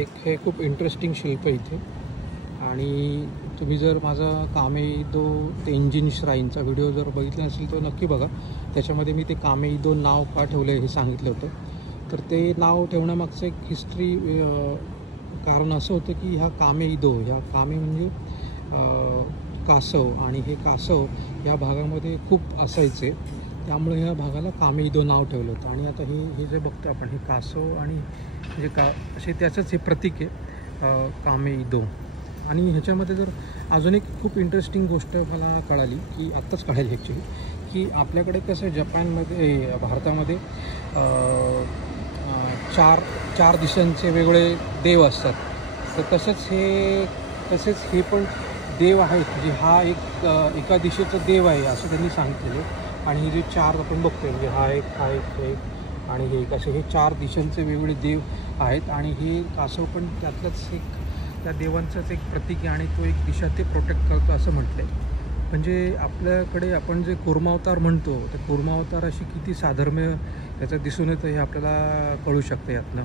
एक हे खूप इंटरेस्टिंग शिल्प आहे इथे आणि तुम्ही जर माझा कामेईदो तेंजिन श्राईनचा व्हिडिओ जर बघितला असेल तर नक्की बघा। त्याच्यामध्ये मी ते कामेईदो नाव का ठेवलं हे सांगितलं होतं। तर ते नाव ठेवण्यामागचं एक हिस्ट्री कारण असं होतं की ह्या कामेईदो, ह्या कामे म्हणजे कासव, आणि हे कासव ह्या भागामध्ये खूप असायचे, त्यामुळे ह्या भागाला कामेईदो नाव ठेवलं होतं। आणि आता हे जे बघतो आपण हे कासव आणि म्हणजे असे त्याचंच हे प्रतीक आहे कामेईदो। आणि ह्याच्यामध्ये जर अजून एक खूप इंटरेस्टिंग गोष्ट मला कळाली की आत्ताच कळाली ॲक्च्युली, की आपल्याकडे कसं जपानमध्ये भारतामध्ये चार दिशांचे वेगळे देव असतात, तर तसेच हे पण देव आहेत, म्हणजे हा एका दिशेचा देव आहे असं त्यांनी सांगितलेलं। आणि हे जे चार आपण बघतोय म्हणजे हा एक आणि हे असे हे 4 दिशांचे वेगवेगळे देव आहेत, आणि हे कासव पण त्यातलंच एक त्या देवांचंच एक प्रतीक आहे, आणि तो एक दिशा ते प्रोटेक्ट करतो असं म्हटलं आहे। म्हणजे आपल्याकडे आपण जे कूर्मावतार म्हणतो, तर कूर्मावतार अशी किती साधर्म्य त्याच्यात दिसून येतं हे आपल्याला कळू शकतं यातनं।